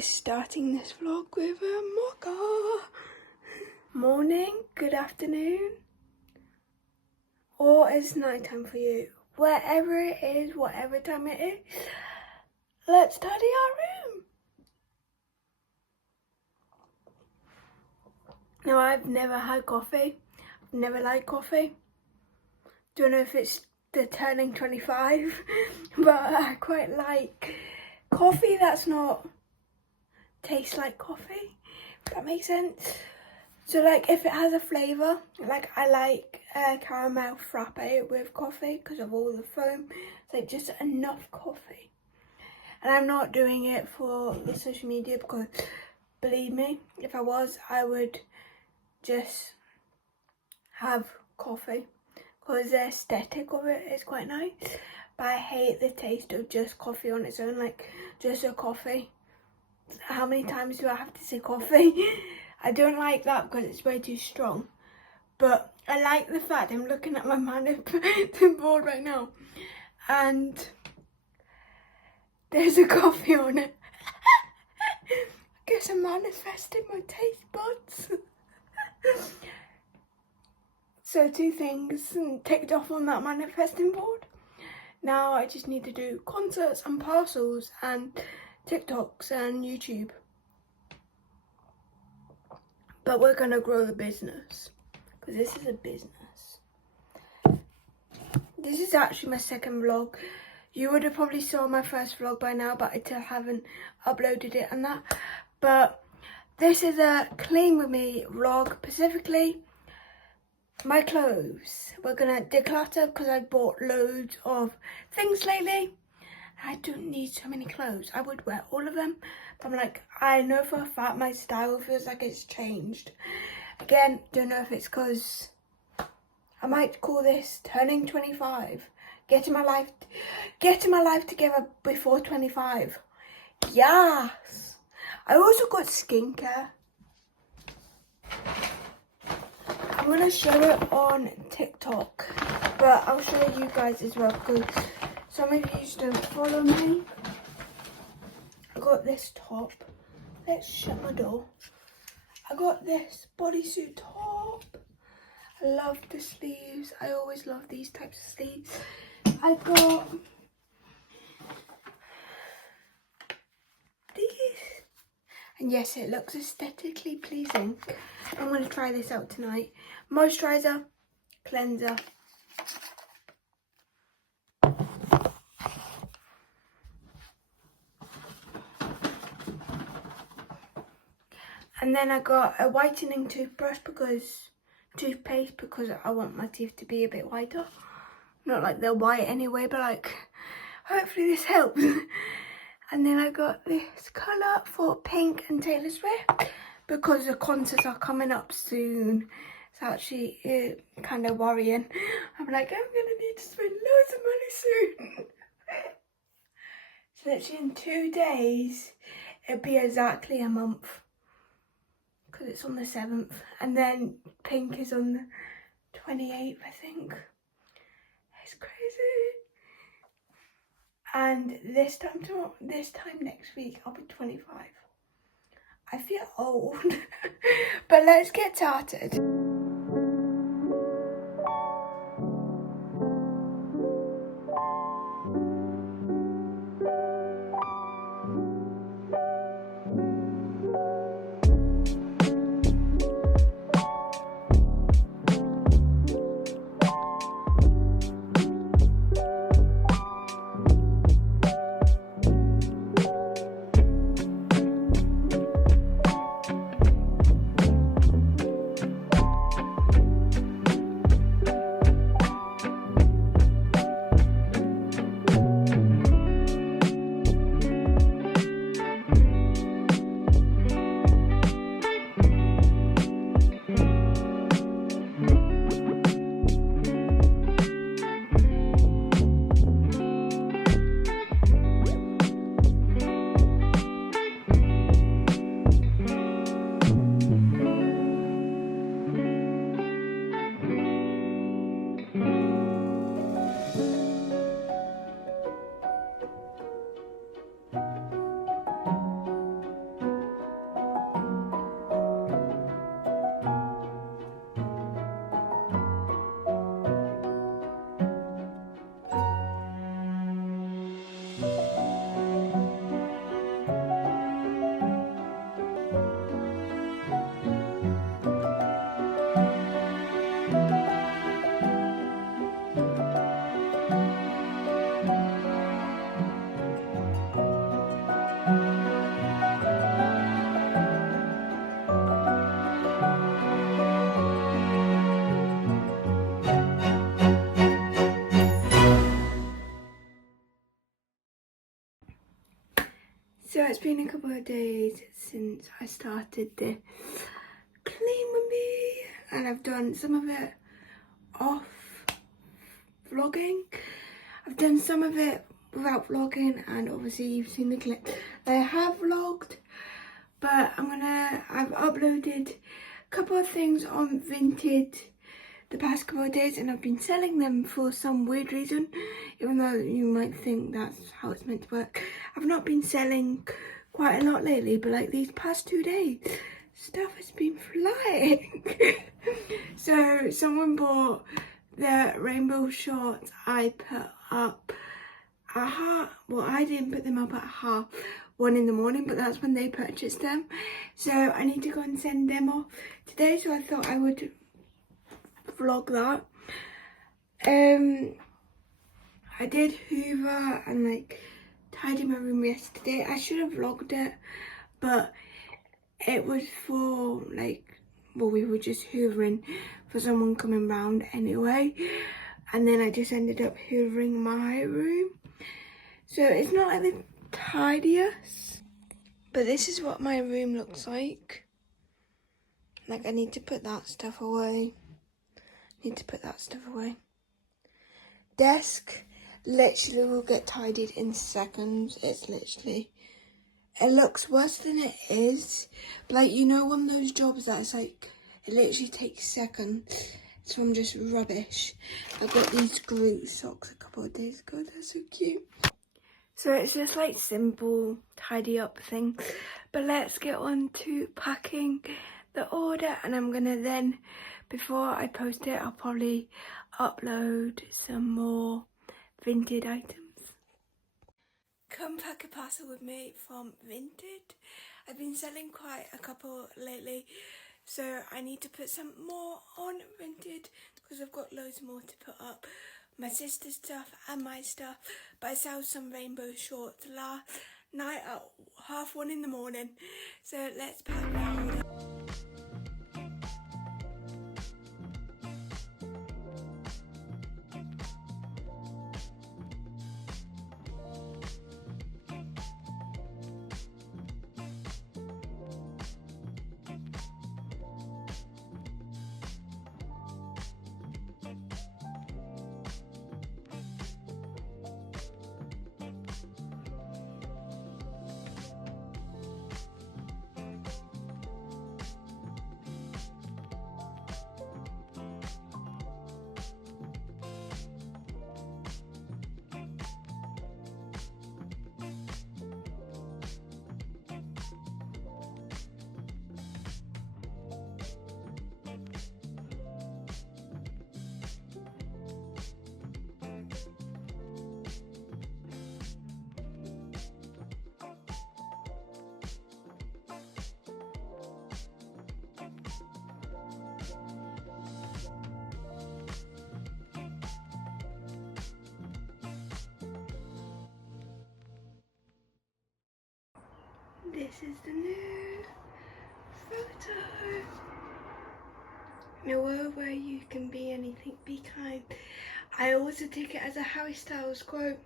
Starting this vlog with a mocha. Morning, good afternoon, or it's night time for you. Wherever it is, whatever time it is, let's tidy our room. Now, I've never had coffee. I've never liked coffee. Don't know if it's the turning 25, but I quite like coffee that's not tastes like coffee, if that makes sense. So like if it has a flavour, like I like caramel frappe with coffee because of all the foam. It's like just enough coffee. And I'm not doing it for the social media because believe me, if I was, I would just have coffee because the aesthetic of it is quite nice. But I hate the taste of just coffee on its own, like just a coffee. How many times do I have to say coffee? I don't like that because it's way too strong. But I like the fact I'm looking at my manifesting board right now and there's a coffee on it. I guess I'm manifesting my taste buds. So 2 things ticked off on that manifesting board. Now I just need to do concerts and parcels and TikToks and YouTube. But we're gonna grow the business because this is a business. This is actually my second vlog. You would have probably saw my first vlog by now, but I still haven't uploaded it and that. But this is a clean with me vlog, specifically my clothes. We're gonna declutter because I bought loads of things lately. I don't need so many clothes. I would wear all of them. But I'm like, I know for a fact my style feels like it's changed. Again, don't know if it's because I might call this turning 25. Getting my life together before 25. Yes. I also got skincare. I'm gonna show it on TikTok, but I'll show you guys as well because some of you don't follow me. I got this top. Let's shut my door. I got this bodysuit top. I love the sleeves. I always love these types of sleeves. I got these. And yes, it looks aesthetically pleasing. I'm going to try this out tonight. Moisturiser, cleanser. And then I got a whitening toothpaste because I want my teeth to be a bit whiter. Not like they're white anyway, but like, hopefully this helps. And then I got this colour for Pink and Taylor Swift because the concerts are coming up soon. It's actually kind of worrying. I'm like, I'm going to need to spend loads of money soon. So literally in 2 days, it'll be exactly a month. Because it's on the 7th. And then Pink is on the 28th, I think. It's crazy. And this time next week, I'll be 25. I feel old. But let's get started. couple of days since I started the clean with me, and I've done some of it off vlogging. I've done some of it without vlogging, and obviously you've seen the clip. I have vlogged, but I've uploaded a couple of things on Vinted the past couple of days, and I've been selling them for some weird reason, even though you might think that's how it's meant to work. I've not been selling quite a lot lately, but like these past 2 days, stuff has been flying. So someone bought the rainbow shorts I put up at well, I didn't put them up at 1:30 in the morning, but that's when they purchased them. So I need to go and send them off today, so I thought I would vlog that. I did hoover and like tidy my room yesterday. I should have vlogged it, but it was for like, well, we were just hoovering for someone coming round anyway, and then I just ended up hoovering my room, so it's not like the tidiest, but this is what my room looks like. Like, I need to put that stuff away. Desk literally will get tidied in seconds. It looks worse than it is. But like, you know, one of those jobs that it's like, it literally takes seconds. It's from just rubbish. I got these Groot socks a couple of days ago. They're so cute. So it's just like simple tidy up thing. But let's get on to packing the order, and I'm gonna then, before I post it, I'll probably upload some more Vinted items. Come pack a parcel with me from Vinted. I've been selling quite a couple lately, so I need to put some more on Vinted because I've got loads more to put up. My sister's stuff and my stuff, but I sold some rainbow shorts last night at 1:30 in the morning. So let's pack that order. This is the new photo. In a world where you can be anything, be kind. I also take it as a Harry Styles quote.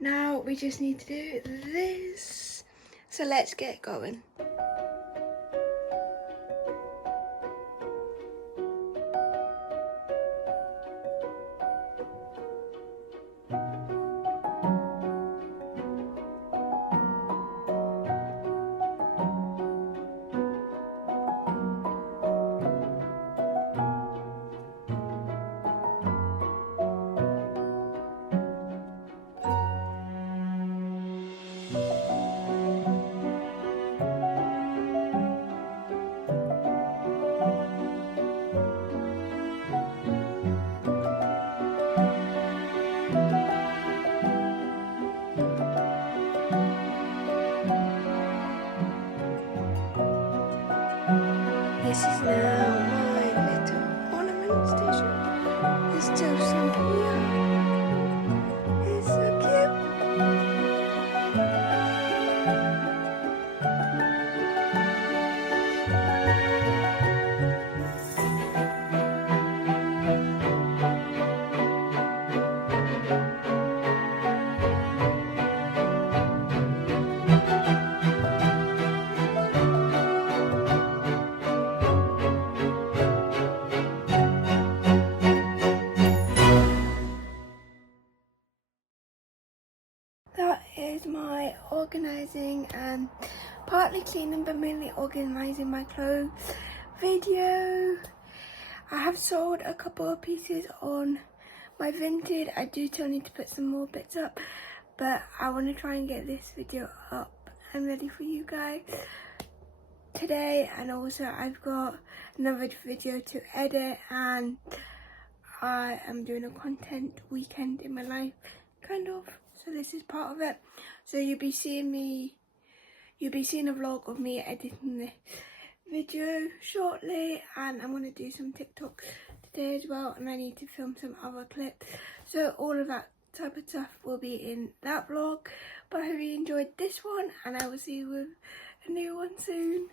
Now we just need to do this. So let's get going. This is now my little ornament station. There's still some here. It's so cute. organising and partly cleaning but mainly organising my clothes video. I have sold a couple of pieces on my Vinted. I do still need to put some more bits up, but I want to try and get this video up and ready for you guys today. And also I've got another video to edit, and I am doing a content weekend in my life, kind of, so this is part of it. So you'll be seeing a vlog of me editing this video shortly, and I'm going to do some TikTok today as well, and I need to film some other clips, so all of that type of stuff will be in that vlog. But I hope you enjoyed this one, and I will see you with a new one soon.